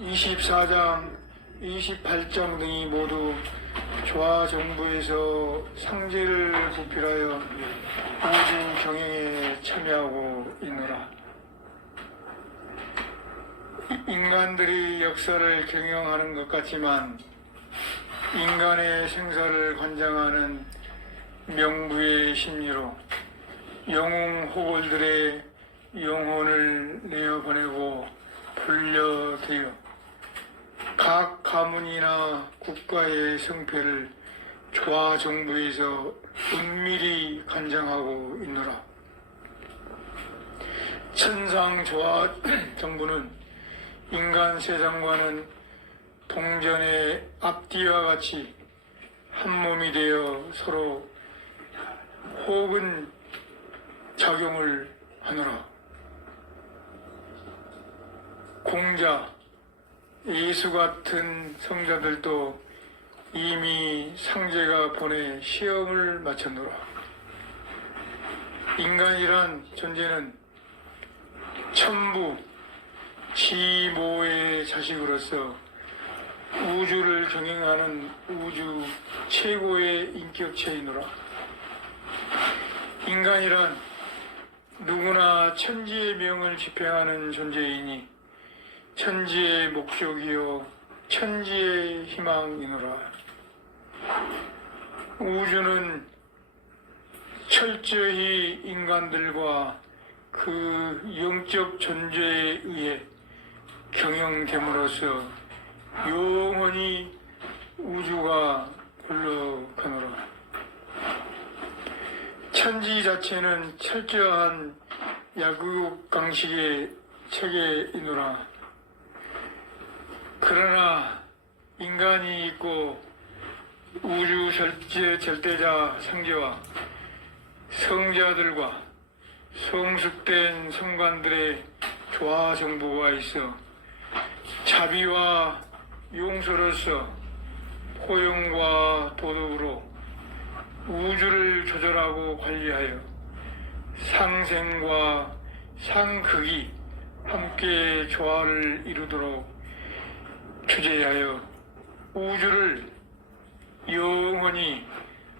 24장, 28장 등이 모두 조화 정부에서 상제를 구필하여 우진 경영에 참여하고 있노라. 인간들이 역사를 경영하는 것 같지만 인간의 생사를 관장하는 명부의 심리로 영웅 호골들의 영혼을 내어 보내고 불려드려 각 가문이나 국가의 성패를 조화 정부에서 은밀히 관장하고 있노라. 천상 조화 정부는 인간 세상과는 동전의 앞뒤와 같이 한 몸이 되어 서로 혹은 작용을 하노라. 공자, 예수 같은 성자들도 이미 상제가 보내 시험을 마쳤노라. 인간이란 존재는 천부, 지모의 자식으로서 우주를 경영하는 우주 최고의 인격체이노라. 인간이란 누구나 천지의 명을 집행하는 존재이니 천지의 목적이요 천지의 희망이노라. 우주는 철저히 인간들과 그 영적 존재에 의해 경영됨으로써 영원히 우주가 흘러가노라. 천지 자체는 철저한 야구 강식의 체계이노라. 그러나 인간이 있고 우주 절제 절대자 상제와 성자들과 성숙된 성관들의 조화 정보가 있어 자비와 용서로서 포용과 도덕으로 우주를 조절하고 관리하여 상생과 상극이 함께 조화를 이루도록 주제하여 우주를 영원히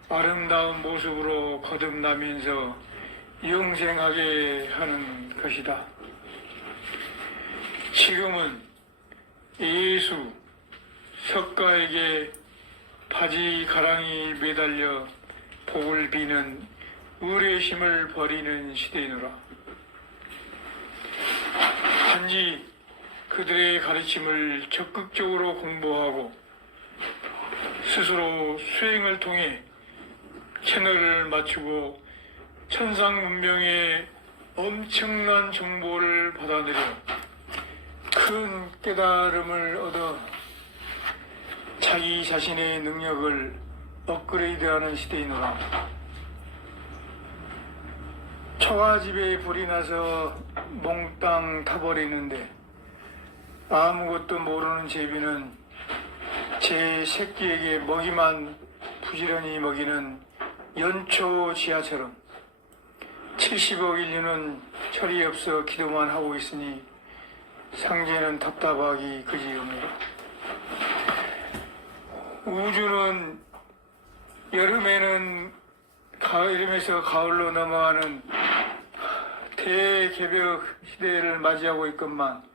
아름다운 모습으로 거듭나면서 영생하게 하는 것이다. 지금은 예수, 석가에게 바지 가랑이 매달려 복을 비는 의뢰심을 버리는 시대이노라. 단지 그들의 가르침을 적극적으로 공부하고 스스로 수행을 통해 채널을 맞추고 천상 문명의 엄청난 정보를 받아들여 큰 깨달음을 얻어 자기 자신의 능력을 업그레이드하는 시대이노라. 초가집에 불이 나서 몽땅 타버리는데 아무것도 모르는 제비는 제 새끼에게 먹이만 부지런히 먹이는 연초 지하처럼 70억 인류는 철이 없어 기도만 하고 있으니 상제는 답답하기 그지없노라. 우주는 여름에는 가을임에서 가을로 넘어가는 대개벽 시대를 맞이하고 있건만